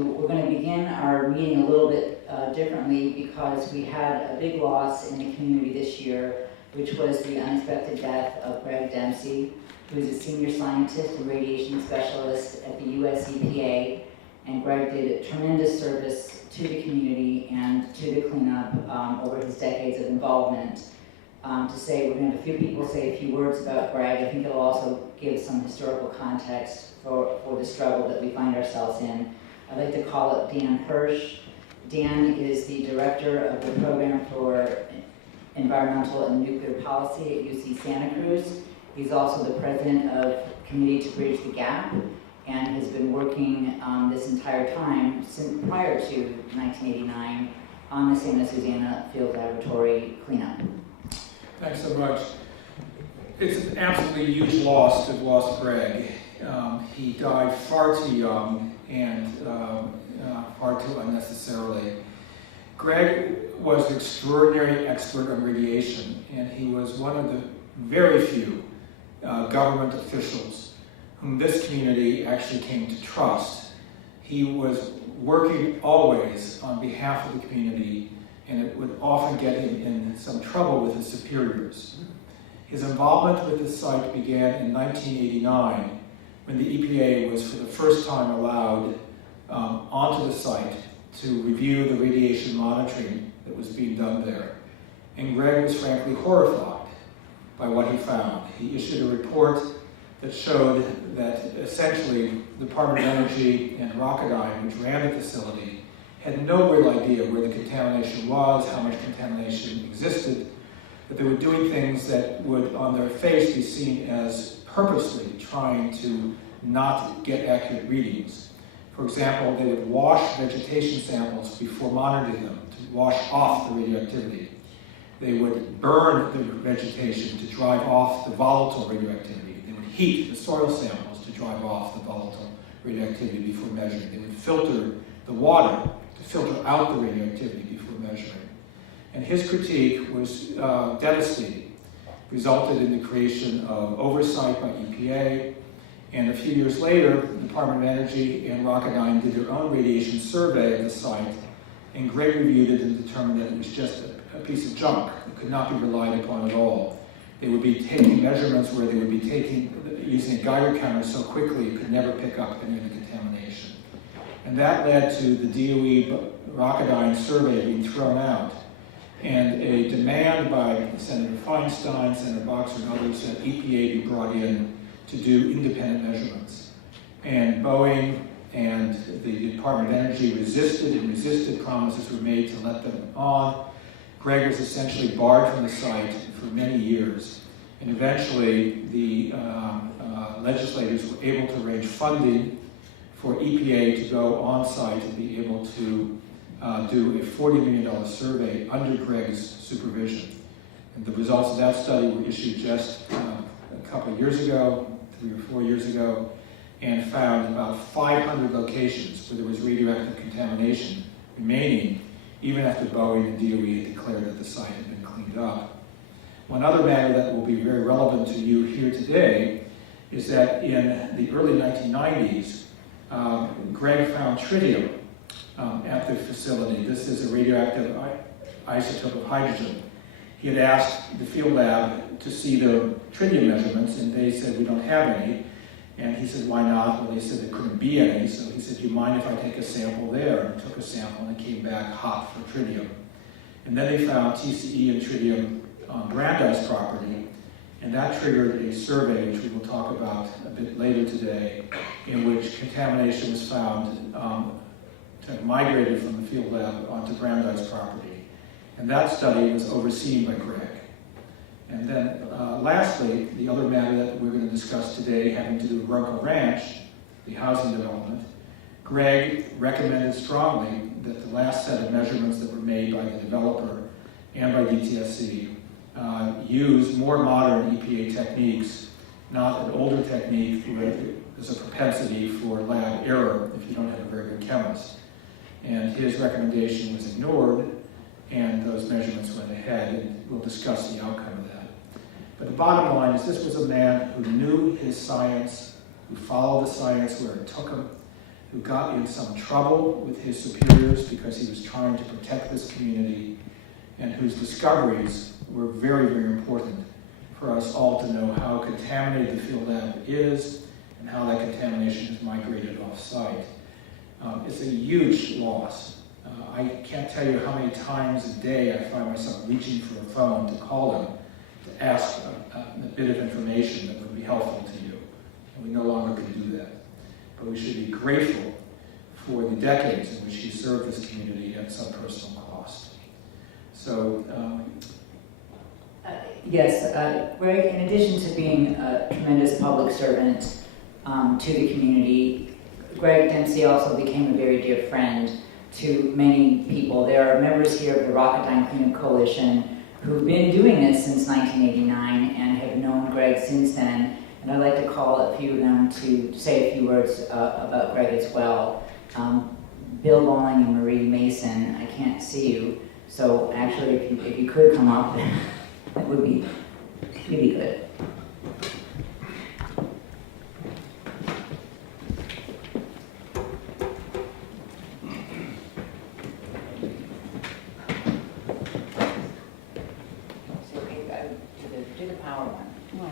We're going to begin our meeting a little bit differently because we had a big loss in the community this year, which was the unexpected death of Gregg Dempsey, who is a senior scientist and radiation specialist at the US EPA. And Gregg did tremendous service to the community and to the cleanup over his decades of involvement. We're going to have a few people say a few words about Gregg. I think it'll also give some historical context for the struggle that we find ourselves in. I'd like to call up Dan Hirsch. Dan is the director of the Program for Environmental and Nuclear Policy at UC Santa Cruz. He's also the president of Committee to Bridge the Gap and has been working this entire time, since prior to 1989, on the Santa Susana Field Laboratory cleanup. Thanks so much. It's an absolutely huge loss to have lost Gregg. He died far too young and far too unnecessarily. Gregg was an extraordinary expert on radiation, and he was one of the very few government officials whom this community actually came to trust. He was working always on behalf of the community, and it would often get him in some trouble with his superiors. His involvement with the site began in 1989, when the EPA was for the first time allowed onto the site to review the radiation monitoring that was being done there. And Gregg was frankly horrified by what he found. He issued a report that showed that essentially the Department of Energy and Rocketdyne, which ran the facility, had no real idea where the contamination was, how much contamination existed, that they were doing things that would, on their face, be seen as purposely trying to not get accurate readings. For example, they would wash vegetation samples before monitoring them to wash off the radioactivity. They would burn the vegetation to drive off the volatile radioactivity. They would heat the soil samples to drive off the volatile radioactivity before measuring. They would filter the water to filter out the radioactivity before measuring. And his critique was devastating, resulted in the creation of oversight by EPA, and a few years later, the Department of Energy and Rocketdyne did their own radiation survey of the site, and Gregg reviewed it and determined that it was just a piece of junk. It could not be relied upon at all. They would be taking measurements where they would be using a Geiger counter so quickly you could never pick up any of the contamination. And that led to the DOE Rocketdyne survey being thrown out, and a demand by Senator Feinstein, Senator Boxer, and others that EPA be brought in to do independent measurements. And Boeing and the Department of Energy resisted. Promises were made to let them on. Gregg was essentially barred from the site for many years. And eventually, the legislators were able to arrange funding for EPA to go on site and be able to do a $40 million survey under Gregg's supervision. And the results of that study were issued just a couple of years ago, 3 or 4 years ago, and found about 500 locations where there was radioactive contamination remaining, even after Boeing and DOE had declared that the site had been cleaned up. One other matter that will be very relevant to you here today is that in the early 1990s, Gregg found tritium at the facility. This is a radioactive isotope of hydrogen. He had asked the field lab to see the tritium measurements, and they said, we don't have any. And he said, why not? Well, they said there couldn't be any. So he said, do you mind if I take a sample there? And took a sample, and it came back hot for tritium. And then they found TCE and tritium on Brandeis property, and that triggered a survey, which we will talk about a bit later today, in which contamination was found to have migrated from the field lab onto Brandeis property. And that study was overseen by Gregg. And then lastly, the other matter that we're going to discuss today having to do with Bronco Ranch, the housing development, Gregg recommended strongly that the last set of measurements that were made by the developer and by DTSC use more modern EPA techniques, not an older technique where there's a propensity for lab error if you don't have a very good chemist. And his recommendation was ignored, and those measurements went ahead, and we'll discuss the outcome of that. But the bottom line is this was a man who knew his science, who followed the science where it took him, who got in some trouble with his superiors because he was trying to protect this community, and whose discoveries were very, very important for us all to know how contaminated the field lab is and how that contamination has migrated off-site. It's a huge loss. I can't tell you how many times a day I find myself reaching for a phone to call them to ask a bit of information that would be helpful to you. And we no longer can do that. But we should be grateful for the decades in which he served this community at some personal cost. So, Yes, Gregg, in addition to being a tremendous public servant to the community, Gregg Dempsey also became a very dear friend to many people. There are members here of the Rocketdyne Cleanup Coalition who've been doing this since 1989 and have known Gregg since then. And I'd like to call a few of them to say a few words about Gregg as well. Bill Bowling and Marie Mason, I can't see you, so actually if you could come up, that would be really good. Do the power one.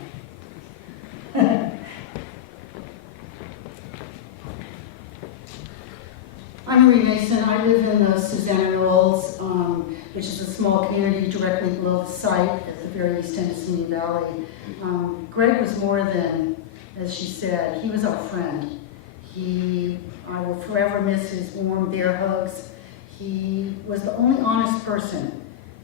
I'm Marie Mason. I live in the Susana Knolls, which is a small community directly below the site at the very east end of Simi Valley. Gregg was more than, as she said, he was our friend. I will forever miss his warm bear hugs. He was the only honest person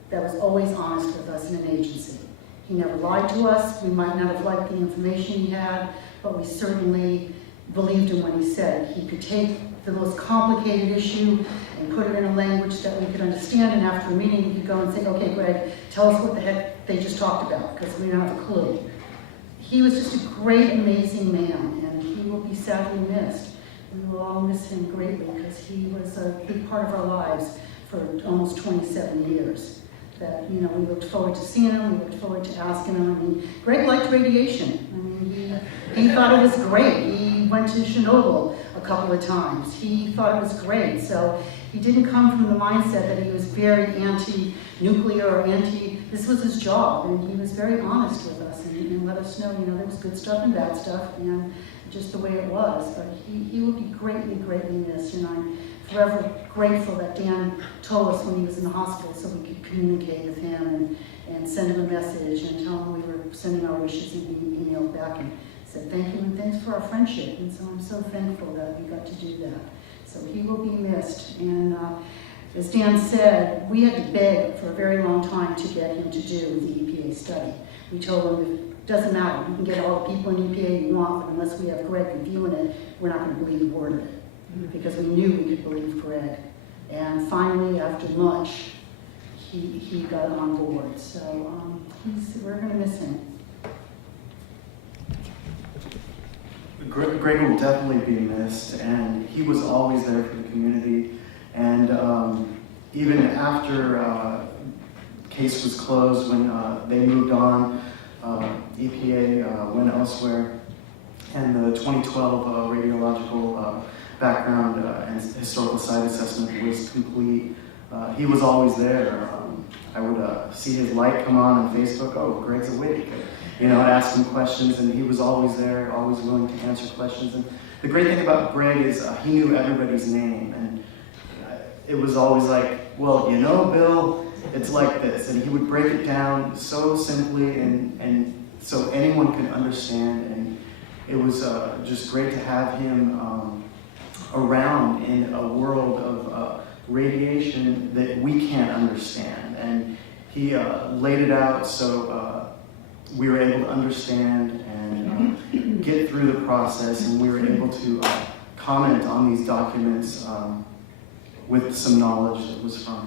that was always honest with us in an agency. He never lied to us. We might not have liked the information he had, but we certainly believed him when he said he could take the most complicated issue and put it in a language that we could understand, and after a meeting we could go and say, okay, Gregg, tell us what the heck they just talked about, because we don't have a clue. He was just a great, amazing man, and he will be sadly missed. We will all miss him greatly, because he was a big part of our lives for almost 27 years. That, you know, we looked forward to seeing him, we looked forward to asking him. I mean, Gregg liked radiation. I mean, he thought it was great. He went to Chernobyl a couple of times. He thought it was great. So he didn't come from the mindset that he was very anti-nuclear or this was his job, and he was very honest with us and let us know, you know, there was good stuff and bad stuff, and just the way it was. But he will be greatly, greatly missed, and I'm forever grateful that Dan told us when he was in the hospital so we could communicate with him and send him a message and tell him we were sending our wishes, and he emailed back and said thank you and thanks for our friendship. And so I'm so thankful that we got to do that. So he will be missed. And as Dan said, we had to beg for a very long time to get him to do the EPA study. We told him it doesn't matter, we can get all the people in EPA you want, but unless we have Gregg reviewing it, we're not going to believe a word of it. Because we knew we could believe Gregg. And finally, after much, he got on board. So we're going to miss him. Gregg will definitely be missed, and he was always there for the community. And even after case was closed, when they moved on, EPA went elsewhere, and the 2012 radiological background and historical site assessment was complete. He was always there. I would see his light come on Facebook. Oh, Gregg's awake. You know, I'd ask him questions, and he was always there, always willing to answer questions. And the great thing about Gregg is he knew everybody's name, and it was always like, well, you know, Bill, it's like this. And he would break it down so simply and so anyone could understand. And it was just great to have him around in a world of radiation that we can't understand. And he laid it out so we were able to understand and get through the process, and we were able to comment on these documents with some knowledge that was from